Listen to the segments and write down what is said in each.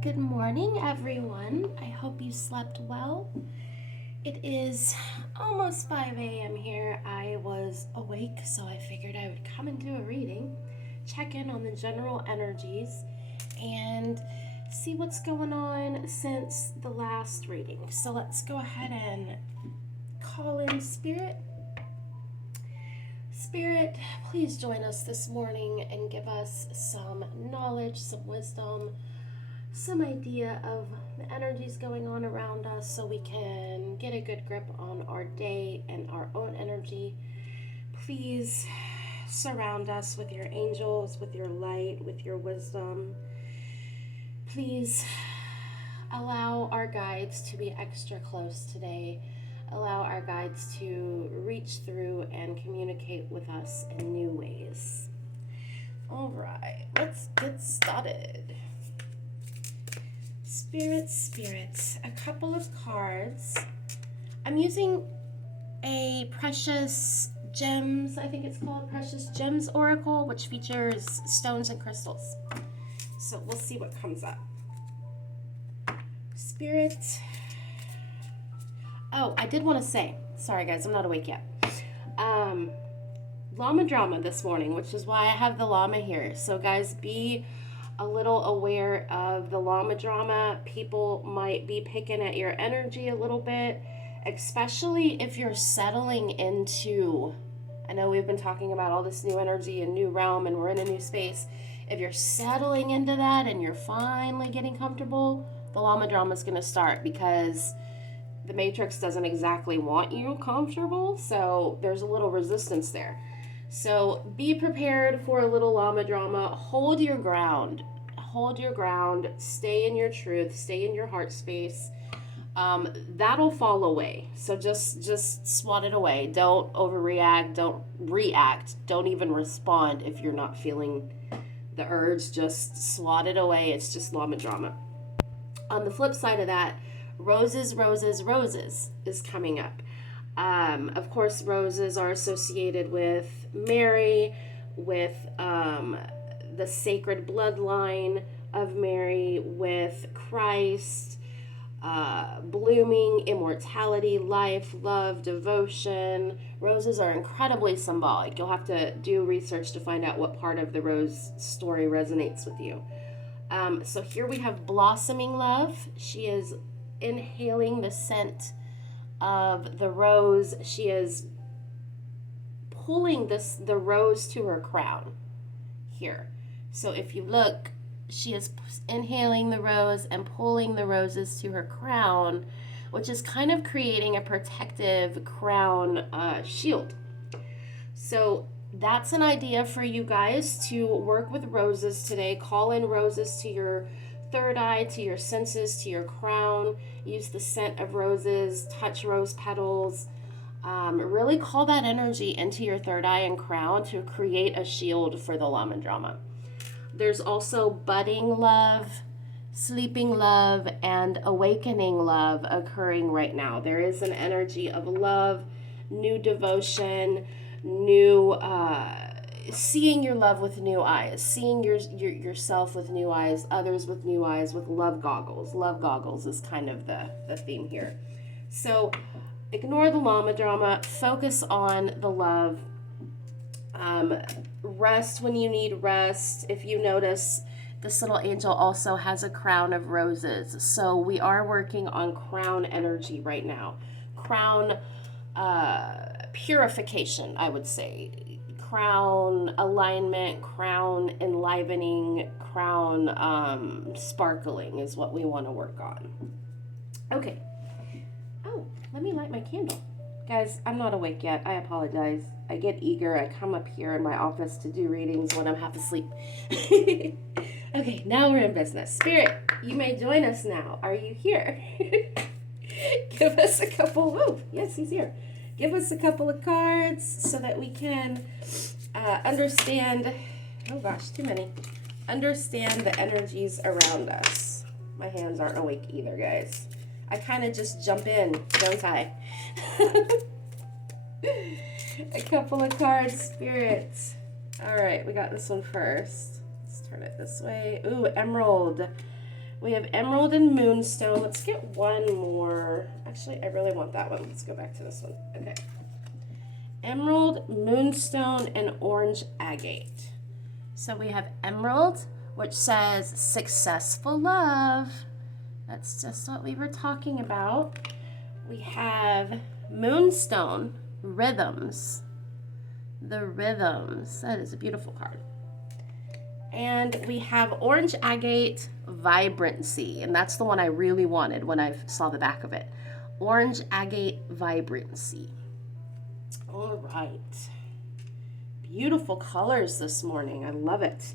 Good morning, everyone. I hope you slept well. It is almost 5 a.m. here. I was awake, so I figured I would come and do a reading, check in on the general energies, and see what's going on since the last reading. So let's go ahead and call in Spirit. Spirit, please join us this morning and give us some knowledge, some wisdom, some idea of the energies going on around us so we can get a good grip on our day and our own energy. Please surround us with your angels, with your light, with your wisdom. Please allow our guides to be extra close today. Allow our guides to reach through and communicate with us in new ways. All right, let's get started. Spirit, a couple of cards. I'm using a Precious Gems, I think it's called Precious Gems Oracle, which features stones and crystals. So we'll see what comes up. Spirit. Oh, I did want to say, sorry guys, I'm not awake yet. Llama drama this morning, which is why I have the llama here. So guys, be a little aware of the llama drama. People might be picking at your energy a little bit, especially if you're settling into, I know we've been talking about all this new energy and new realm and we're in a new space. If you're settling into that and you're finally getting comfortable, the llama drama is going to start because the matrix doesn't exactly want you comfortable, so there's a little resistance there. So be prepared for a little llama drama. Hold your ground. Hold your ground. Stay in your truth. Stay in your heart space. That'll fall away. So just swat it away. Don't overreact. Don't react. Don't even respond if you're not feeling the urge. Just swat it away. It's just llama drama. On the flip side of that, roses is coming up. Of course, roses are associated with Mary, with the sacred bloodline of Mary, with Christ, blooming, immortality, life, love, devotion. Roses are incredibly symbolic. You'll have to do research to find out what part of the rose story resonates with you. So here we have blossoming love. She is inhaling the scent of the rose. She is pulling the rose to her crown here. So if you look, she is inhaling the rose and pulling the roses to her crown, which is kind of creating a protective crown shield. So that's an idea for you guys to work with roses today. Call in roses to your third eye, to your senses, to your crown. Use the scent of roses, touch rose petals. Really call that energy into your third eye and crown to create a shield for the llama drama. There's also budding love, sleeping love, and awakening love occurring right now. There is an energy of love, new devotion, new seeing your love with new eyes, seeing yourself with new eyes, others with new eyes, with love goggles. Love goggles is kind of the theme here. So ignore the llama drama, focus on the love. Rest when you need rest. If you notice, this little angel also has a crown of roses. So we are working on crown energy right now. Crown purification, I would say. Crown alignment, crown enlivening, crown sparkling is what we want to work on. Okay. Oh, let me light my candle. Guys, I'm not awake yet. I apologize. I get eager. I come up here in my office to do readings when I'm half asleep. Okay, now we're in business. Spirit, you may join us now. Are you here? Give us a couple. Oh, yes, he's here. Give us a couple of cards so that we can understand. Oh gosh, too many. Understand the energies around us. My hands aren't awake either, guys. I kind of just jump in, don't I? A couple of cards, spirits. All right, we got this one first. Let's turn it this way. Ooh, emerald. We have emerald and moonstone. Let's get one more. Actually, I really want that one. Let's go back to this one. Okay. Emerald, moonstone, and orange agate. So we have emerald, which says successful love. That's just what we were talking about. We have moonstone, rhythms. The rhythms. That is a beautiful card. And we have orange agate, vibrancy. And that's the one I really wanted when I saw the back of it. Orange agate, vibrancy. All right. Beautiful colors this morning. I love it.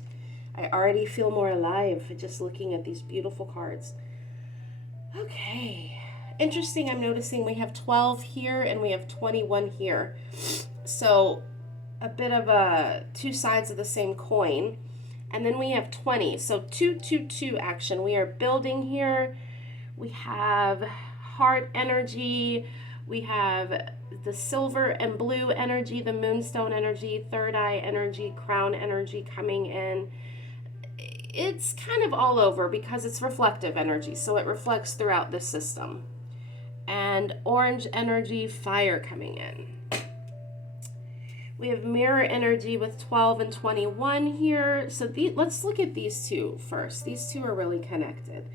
I already feel more alive just looking at these beautiful cards. Okay. Interesting, I'm noticing we have 12 here and we have 21 here. So a bit of two sides of the same coin. And then we have 20. So 2, 2, 2 action. We are building here. We have heart energy. We have the silver and blue energy, the moonstone energy, third eye energy, crown energy coming in. It's kind of all over because it's reflective energy. So it reflects throughout the system. And orange energy, fire coming in. We have mirror energy with 12 and 21 here. So let's look at these two first. These two are really connected.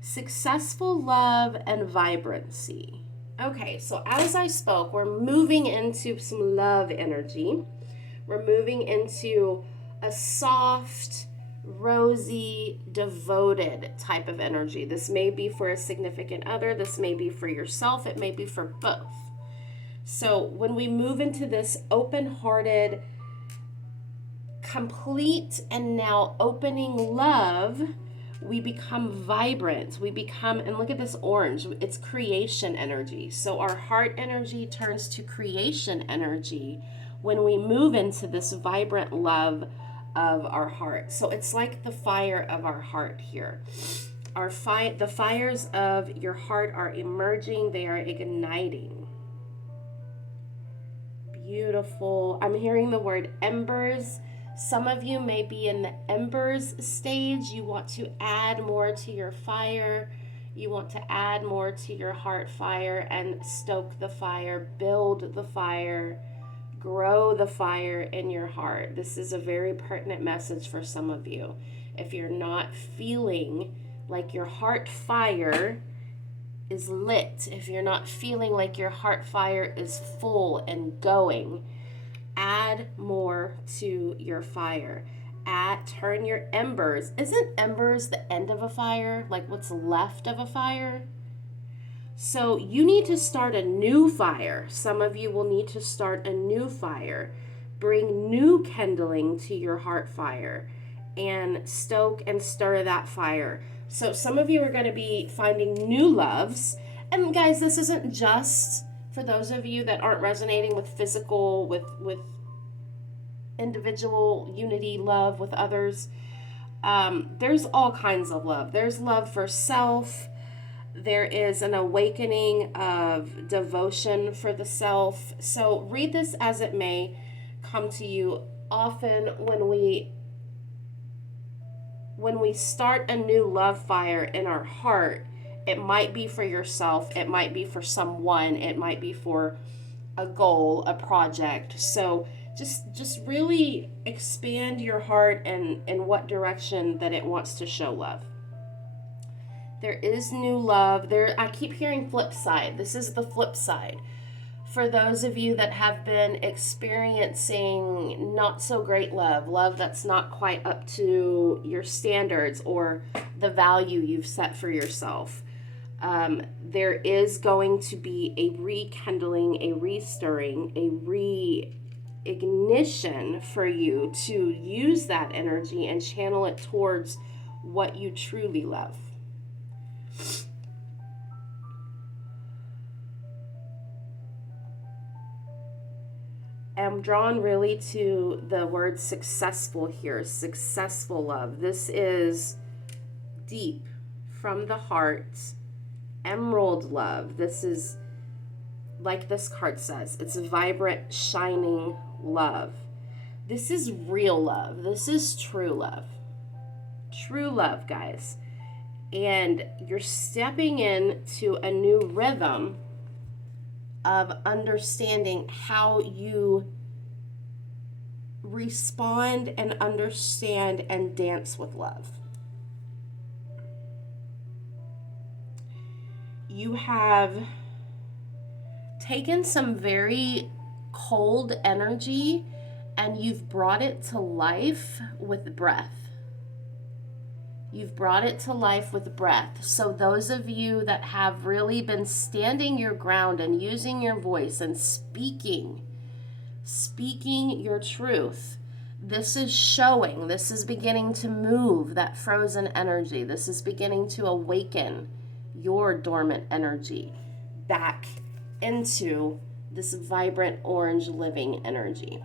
Successful love and vibrancy. Okay, so as I spoke, we're moving into some love energy. We're moving into a soft, rosy, devoted type of energy. This may be for a significant other. This may be for yourself. It may be for both. So when we move into this open-hearted, complete, and now opening love, we become vibrant. We become, and look at this orange, it's creation energy. So our heart energy turns to creation energy when we move into this vibrant love of our heart. So it's like the fire of our heart here. The fires of your heart are emerging. They are igniting. Beautiful. I'm hearing the word embers. Some of you may be in the embers stage. You want to add more to your fire. You want to add more to your heart fire and stoke the fire, build the fire, grow the fire in your heart. This is a very pertinent message for some of you. If you're not feeling like your heart fire is lit, if you're not feeling like your heart fire is full and going, add more to your fire. Turn your embers. Isn't embers the end of a fire? Like what's left of a fire? So you need to start a new fire. Some of you will need to start a new fire. Bring new kindling to your heart fire and stoke and stir that fire. So some of you are going to be finding new loves. And guys, this isn't just for those of you that aren't resonating with physical, with individual unity love with others. There's all kinds of love. There's love for self. There is an awakening of devotion for the self. So read this as it may come to you. Often when we start a new love fire in our heart, it might be for yourself, it might be for someone, it might be for a goal, a project. So just really expand your heart and in what direction that it wants to show love. There is new love. I keep hearing flip side. This is the flip side. For those of you that have been experiencing not so great love that's not quite up to your standards or the value you've set for yourself, there is going to be a rekindling, a restirring, a reignition for you to use that energy and channel it towards what you truly love. I'm drawn really to the word successful here, successful love. This is deep from the heart, emerald love. This is, like this card says, it's vibrant, shining love. This is real love. This is true love. True love, guys. And you're stepping into a new rhythm of understanding how you respond and understand and dance with love. You have taken some very cold energy and you've brought it to life with breath. You've brought it to life with breath. So those of you that have really been standing your ground and using your voice and speaking your truth, this is showing, this is beginning to move that frozen energy. This is beginning to awaken your dormant energy back into this vibrant orange living energy.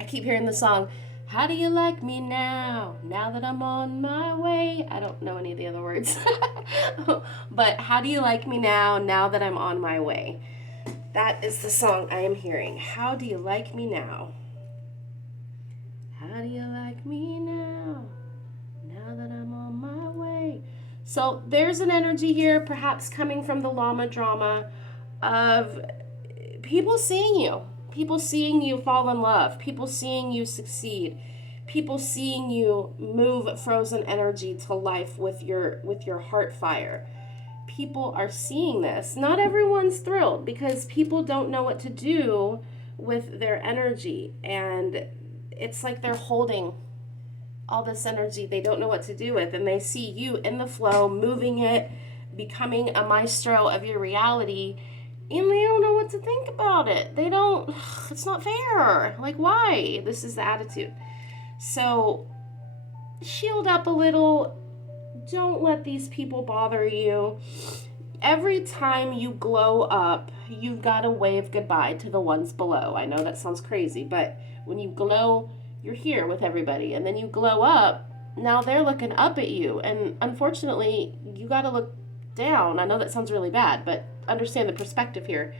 I keep hearing the song, how do you like me now that I'm on my way? I don't know any of the other words. But how do you like me now that I'm on my way? That is the song I am hearing. How do you like me now? How do you like me now that I'm on my way? So there's an energy here, perhaps coming from the Llama drama, of people seeing you. People seeing you fall in love. People seeing you succeed. People seeing you move frozen energy to life with your heart fire. People are seeing this. Not everyone's thrilled because people don't know what to do with their energy. And it's like they're holding all this energy they don't know what to do with. And they see you in the flow, moving it, becoming a maestro of your reality. And they don't know what to think about it. It's not fair. Like, why? This is the attitude. So, shield up a little. Don't let these people bother you. Every time you glow up, you've got to wave goodbye to the ones below. I know that sounds crazy, but when you glow, you're here with everybody. And then you glow up, now they're looking up at you. And unfortunately, you got to look down. I know that sounds really bad, but understand the perspective here.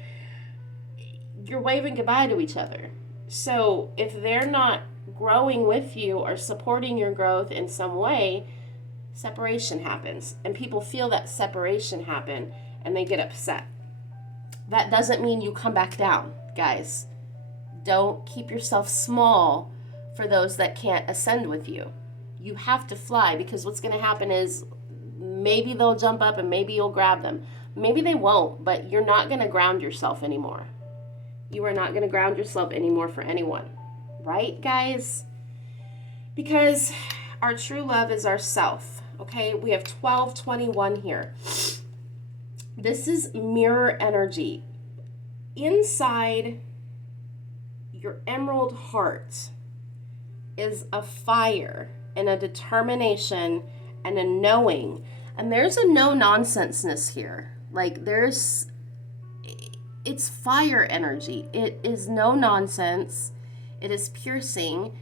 You're waving goodbye to each other. So if they're not growing with you or supporting your growth in some way, separation happens. And people feel that separation happen and they get upset. That doesn't mean you come back down, guys. Don't keep yourself small for those that can't ascend with you. You have to fly, because what's going to happen is maybe they'll jump up and maybe you'll grab them. Maybe they won't, but you're not going to ground yourself anymore. You are not going to ground yourself anymore for anyone. Right, guys? Because our true love is ourself. Okay? We have 1221 here. This is mirror energy. Inside your emerald heart is a fire and a determination and a knowing. And there's a no-nonsenseness here. Like, it's fire energy. It is no nonsense. It is piercing,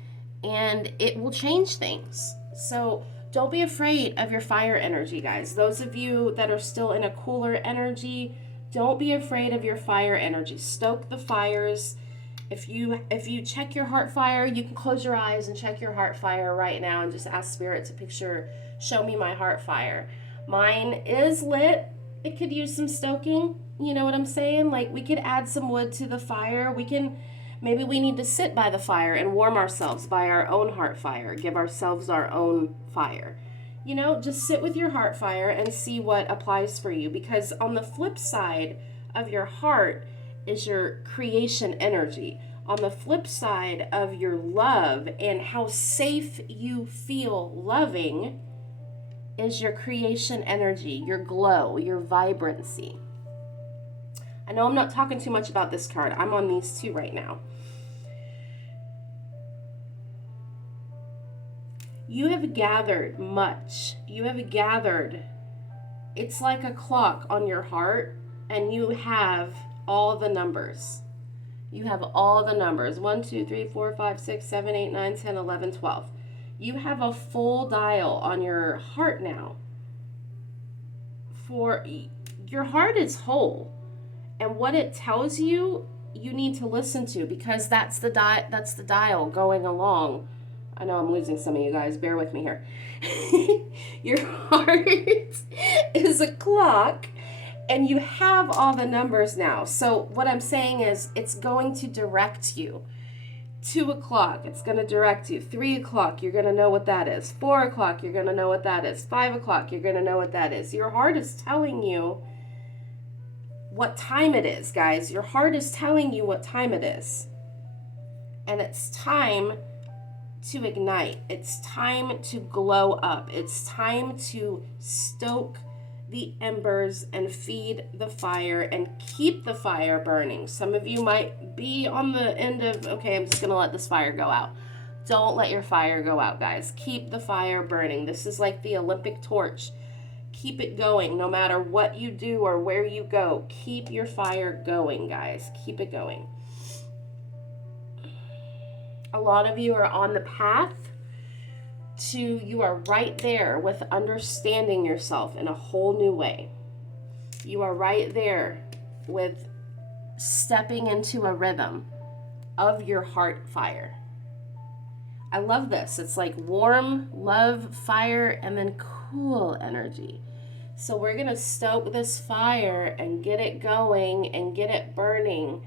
and it will change things. So don't be afraid of your fire energy, guys. Those of you that are still in a cooler energy, don't be afraid of your fire energy. Stoke the fires. If you check your heart fire, you can close your eyes and check your heart fire right now and just ask Spirit to show me my heart fire. Mine is lit. It could use some stoking. You know what I'm saying? Like, we could add some wood to the fire. Maybe we need to sit by the fire and warm ourselves by our own heart fire. Give ourselves our own fire. You know, just sit with your heart fire and see what applies for you. Because on the flip side of your heart is your creation energy. On the flip side of your love and how safe you feel loving is your creation energy, your glow, your vibrancy. I know I'm not talking too much about this card. I'm on these two right now. You have gathered much. You have gathered. It's like a clock on your heart, and you have all the numbers. You have all the numbers. 1, 2, 3, 4, 5, 6, 7, 8, 9, 10, 11, 12. You have a full dial on your heart now. For your heart is whole. And what it tells you, you need to listen to, because that's the dial going along. I know I'm losing some of you guys. Bear with me here. Your heart is a clock, and you have all the numbers now. So what I'm saying is it's going to direct you. 2 o'clock, it's going to direct you. 3 o'clock, you're going to know what that is. 4 o'clock, you're going to know what that is. 5 o'clock, you're going to know what that is. Your heart is telling you what time it is, guys. Your heart is telling you what time it is. And it's time to ignite. It's time to glow up. It's time to stoke the embers and feed the fire and keep the fire burning. Some of you might be on the end of, okay, I'm just going to let this fire go out. Don't let your fire go out, guys. Keep the fire burning. This is like the Olympic torch. Keep it going no matter what you do or where you go. Keep your fire going, guys. Keep it going. A lot of you are on the path to, you are right there with understanding yourself in a whole new way. You are right there with stepping into a rhythm of your heart fire. I love this. It's like warm, love, fire, and then cool energy. So we're going to stoke this fire and get it going and get it burning.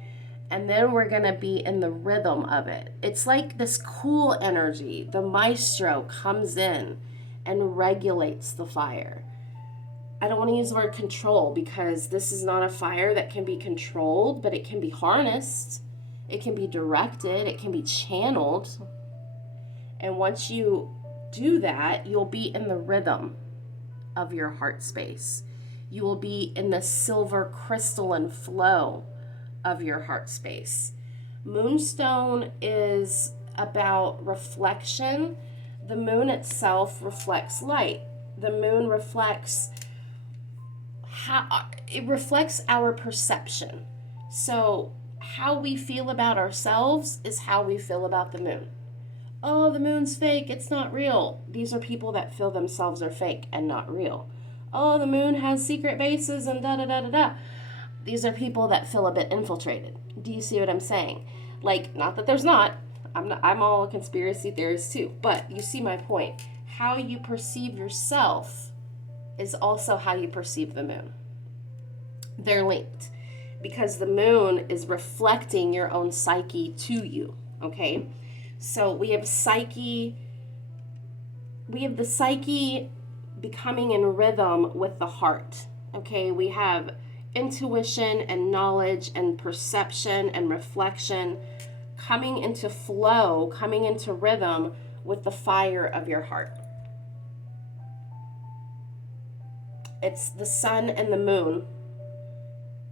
And then we're going to be in the rhythm of it. It's like this cool energy. The maestro comes in and regulates the fire. I don't want to use the word control because this is not a fire that can be controlled, but it can be harnessed. It can be directed. It can be channeled. And once you do that, you'll be in the rhythm of your heart space. You will be in the silver crystalline flow of your heart space. Moonstone is about reflection. The moon itself reflects light. The moon reflects our perception. So how we feel about ourselves is how we feel about the moon. Oh, the moon's fake, it's not real. These are people that feel themselves are fake and not real. Oh, the moon has secret bases and da-da-da-da-da. These are people that feel a bit infiltrated. Do you see what I'm saying? Like, not that there's not. I'm all a conspiracy theorist too. But you see my point. How you perceive yourself is also how you perceive the moon. They're linked. Because the moon is reflecting your own psyche to you. Okay? So we have Psyche. We have the Psyche becoming in rhythm with the heart. Okay? We have intuition and knowledge and perception and reflection coming into flow, coming into rhythm with the fire of your heart. It's the sun and the moon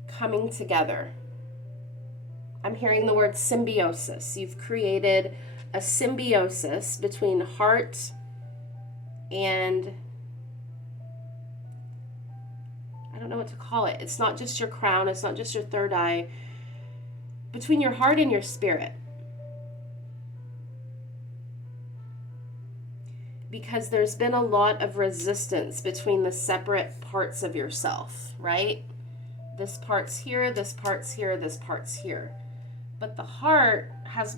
coming together. I'm hearing the word symbiosis. You've created a symbiosis between heart and, I don't know what to call it. It's not just your crown. It's not just your third eye. Between your heart and your spirit. Because there's been a lot of resistance between the separate parts of yourself, right? This part's here, this part's here, this part's here. But the heart has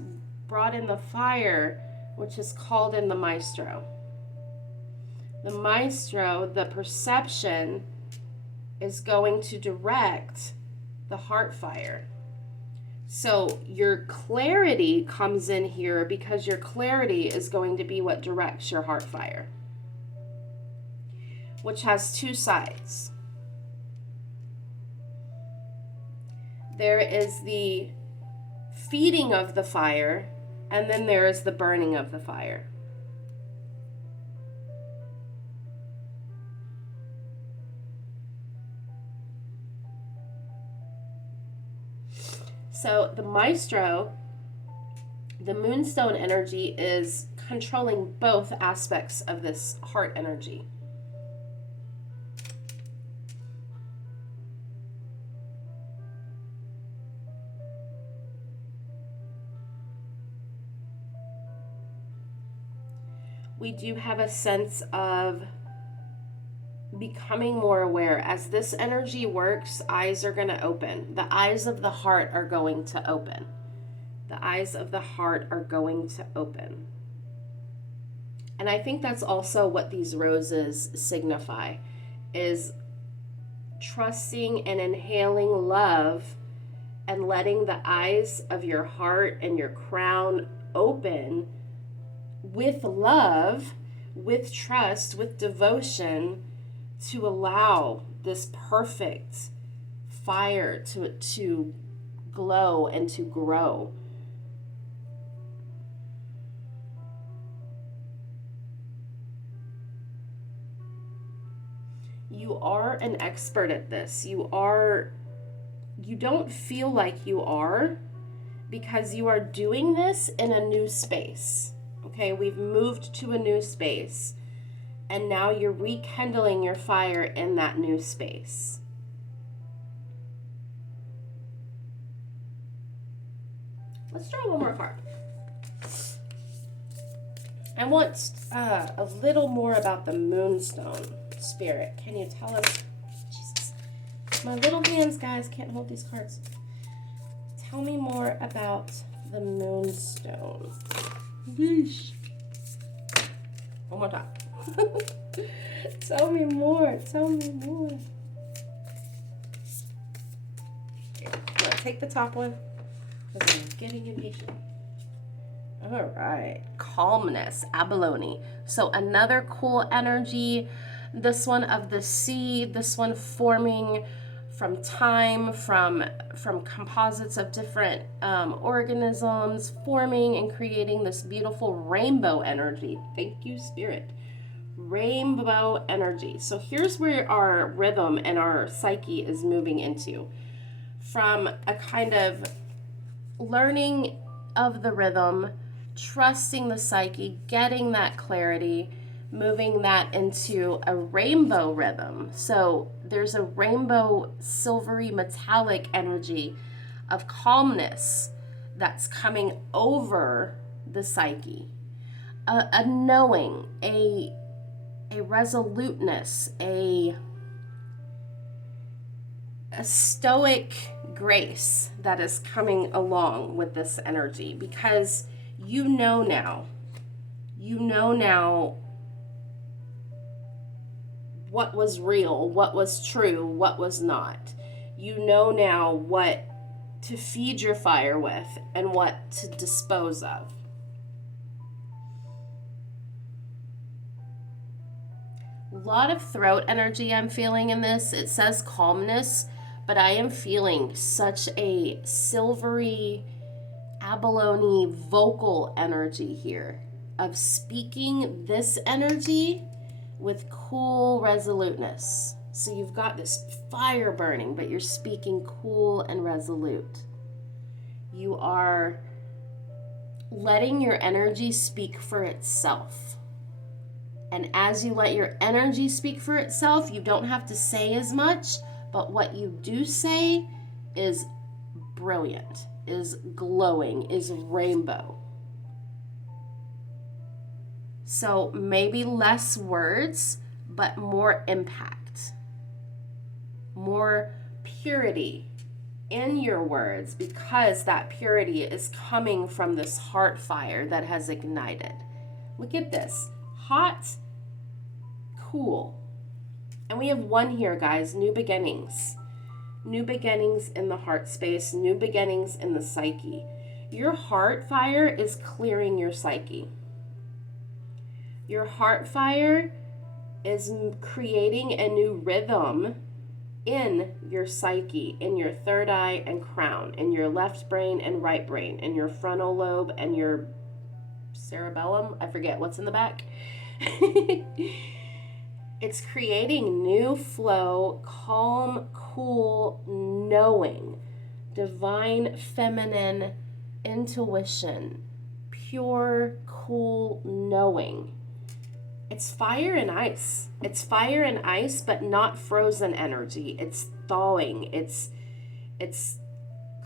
brought in the fire, which is called in the maestro. The maestro, the perception, is going to direct the heart fire. So your clarity comes in here because your clarity is going to be what directs your heart fire, which has two sides. There is the feeding of the fire, and then there is the burning of the fire. So the maestro, the moonstone energy, is controlling both aspects of this heart energy. We do have a sense of becoming more aware. As this energy works, eyes are going to open. The eyes of the heart are going to open. The eyes of the heart are going to open. And I think that's also what these roses signify, is trusting and inhaling love and letting the eyes of your heart and your crown open with love, with trust, with devotion, to allow this perfect fire to glow and to grow. You are an expert at this. You don't feel like you are, because you are doing this in a new space. Okay, we've moved to a new space, and now you're rekindling your fire in that new space. Let's draw one more card. I want a little more about the moonstone. Spirit, can you tell us? Jesus, my little hands, guys, can't hold these cards. Tell me more about the moonstone. Yeesh. One more time. Tell me more. Tell me more. Here, I'm gonna take the top one because I'm getting impatient. All right, calmness, abalone. So another cool energy. This one of the sea, this one forming from time, from composites of different organisms, forming and creating this beautiful rainbow energy. Thank you, Spirit. Rainbow energy. So here's where our rhythm and our psyche is moving into. From a kind of learning of the rhythm, trusting the psyche, getting that clarity, moving that into a rainbow rhythm. So there's a rainbow silvery metallic energy of calmness that's coming over the psyche. A knowing, a resoluteness, a stoic grace that is coming along with this energy, because you know now what was real, what was true, what was not. You know now what to feed your fire with and what to dispose of. A lot of throat energy I'm feeling in this. It says calmness, but I am feeling such a silvery, abalone vocal energy here of speaking this energy with cool resoluteness. So you've got this fire burning, but you're speaking cool and resolute. You are letting your energy speak for itself. And as you let your energy speak for itself, you don't have to say as much, but what you do say is brilliant, is glowing, is rainbow. So maybe less words, but more impact, more purity in your words, because that purity is coming from this heart fire that has ignited. Look at this, hot, cool. And we have one here, guys, new beginnings. New beginnings in the heart space, new beginnings in the psyche. Your heart fire is clearing your psyche. Your heart fire is creating a new rhythm in your psyche, in your third eye and crown, in your left brain and right brain, in your frontal lobe and your cerebellum. I forget what's in the back. It's creating new flow, calm, cool, knowing, divine feminine intuition, pure, cool knowing. It's fire and ice. It's fire and ice, but not frozen energy. It's thawing. It's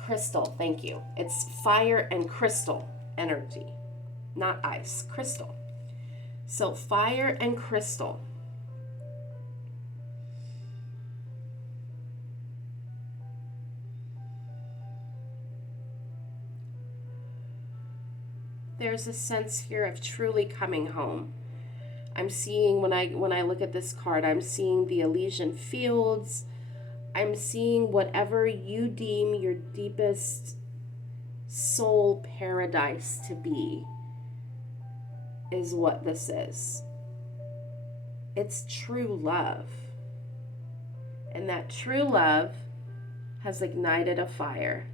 crystal. Thank you. It's fire and crystal energy, not ice, crystal. So fire and crystal. There's a sense here of truly coming home. I'm seeing, when I look at this card, I'm seeing the Elysian fields. I'm seeing whatever you deem your deepest soul paradise to be is what this is. It's true love. And that true love has ignited a fire.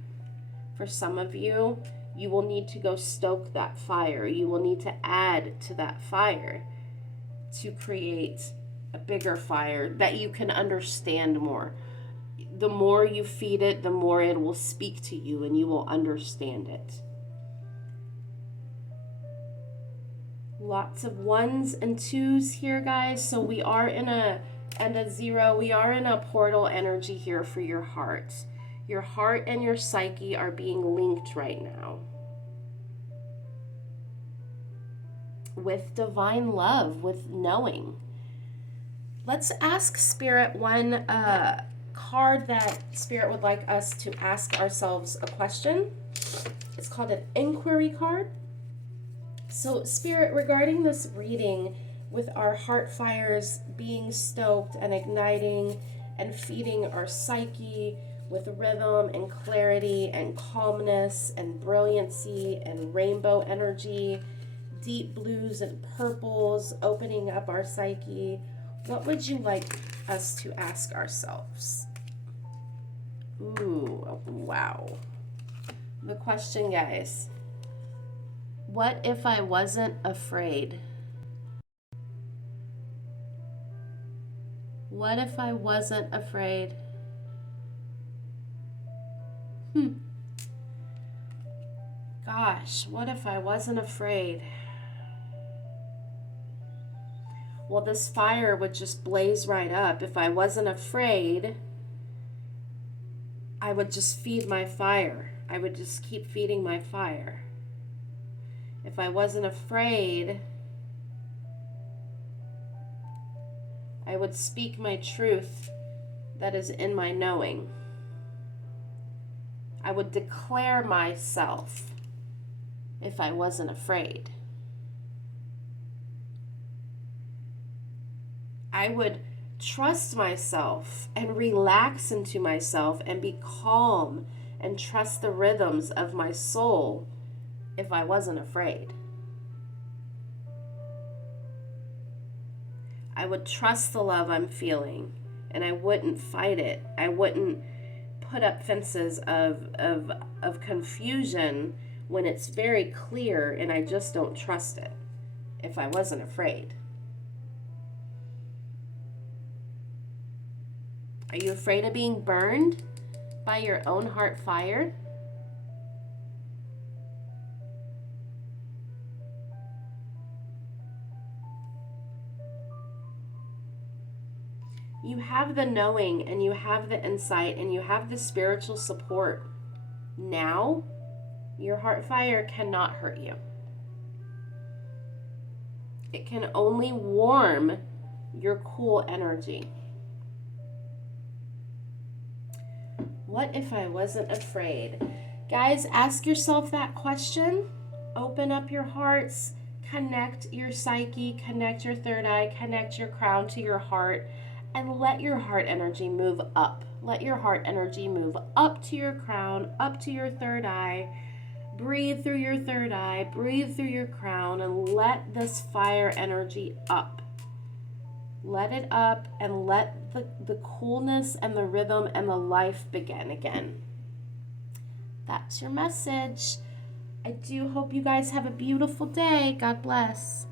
For some of you, you will need to go stoke that fire. You will need to add to that fire to create a bigger fire that you can understand more. The more you feed it, the more it will speak to you and you will understand it. Lots of 1s and 2s here, guys. So we are in a 0. We are in a portal energy here for your heart. Your heart and your psyche are being linked right now with divine love, with knowing. Let's ask Spirit one card that Spirit would like us to ask ourselves a question. It's called an inquiry card. So Spirit, regarding this reading, with our heart fires being stoked and igniting and feeding our psyche with rhythm and clarity and calmness and brilliancy and rainbow energy, deep blues and purples opening up our psyche, what would you like us to ask ourselves? Ooh, wow. The question, guys, what if I wasn't afraid? What if I wasn't afraid? Gosh, what if I wasn't afraid? Well, this fire would just blaze right up. If I wasn't afraid, I would just feed my fire. I would just keep feeding my fire. If I wasn't afraid, I would speak my truth that is in my knowing. I would declare myself if I wasn't afraid. I would trust myself and relax into myself and be calm and trust the rhythms of my soul if I wasn't afraid. I would trust the love I'm feeling and I wouldn't fight it. I wouldn't put up fences of confusion when it's very clear and I just don't trust it if I wasn't afraid. Are you afraid of being burned by your own heart fire? You have the knowing and you have the insight and you have the spiritual support. Now, your heart fire cannot hurt you. It can only warm your cool energy. What if I wasn't afraid? Guys, ask yourself that question. Open up your hearts. Connect your psyche. Connect your third eye. Connect your crown to your heart. And let your heart energy move up. Let your heart energy move up to your crown, up to your third eye. Breathe through your third eye. Breathe through your crown. And let this fire energy up. Let it up and let the coolness and the rhythm and the life begin again. That's your message. I do hope you guys have a beautiful day. God bless.